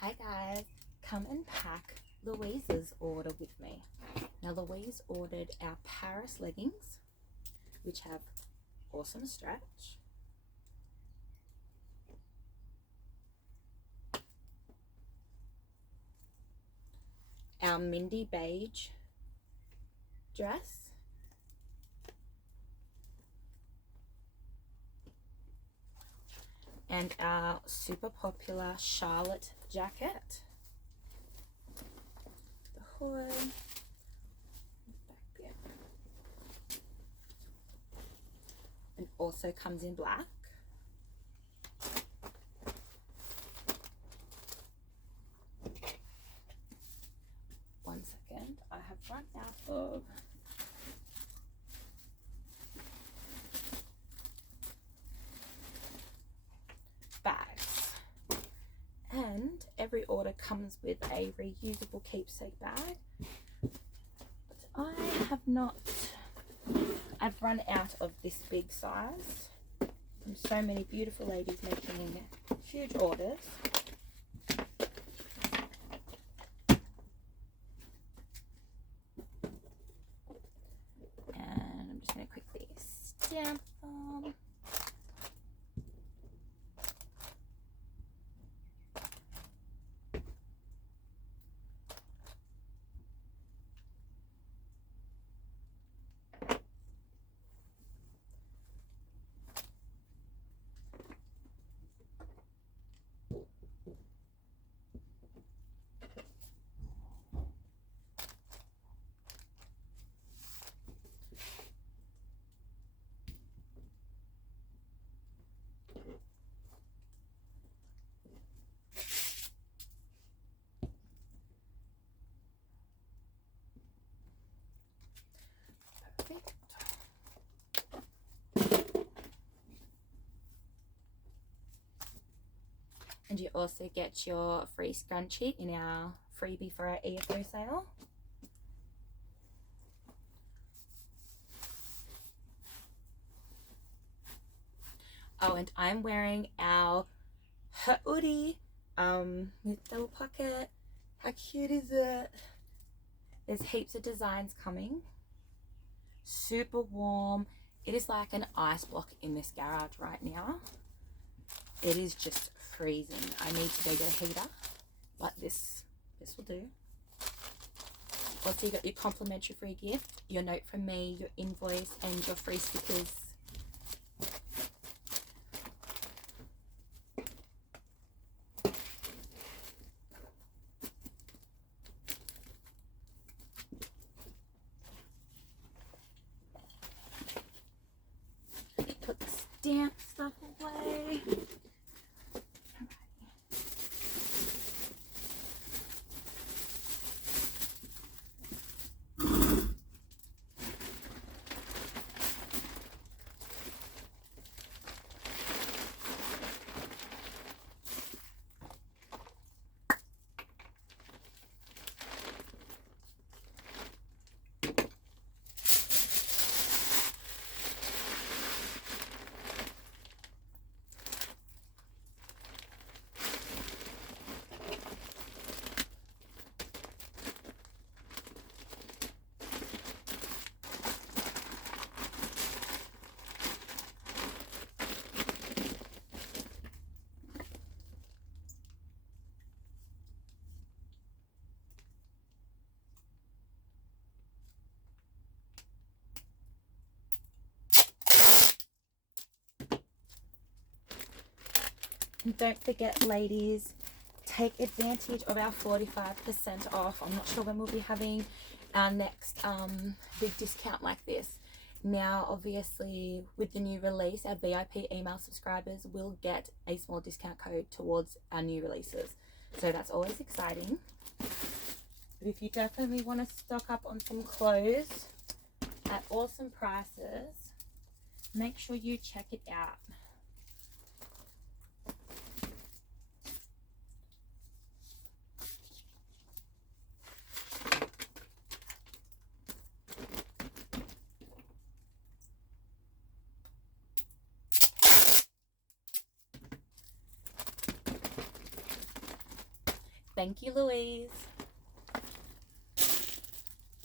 Hi guys, come and pack Louise's order with me. Now Louise ordered our Paris leggings, which have awesome stretch. Our Mindy beige dress. And our super popular Charlotte jacket. The hood. Back there. And also comes in black. One second, I have run out of bags, and every order comes with a reusable keepsake bag, but I've run out of this big size from so many beautiful ladies making huge orders. And I'm just going to quickly stamp them. Perfect. And you also get your free scrunchie in our freebie for our EOFY sale. Oh, and I'm wearing our hoodie with double pocket. How cute is it? There's heaps of designs coming. Super warm. It is like an ice block in this garage right now. It is just freezing. I need to go get a heater, but this will do. Also, you got your complimentary free gift, your note from me, your invoice, and your free stickers. Put the stamp stuff away. And don't forget, ladies, take advantage of our 45% off. I'm not sure when we'll be having our next big discount like this. Now, obviously, with the new release, our VIP email subscribers will get a small discount code towards our new releases. So that's always exciting. But if you definitely want to stock up on some clothes at awesome prices, make sure you check it out. Thank you, Louise.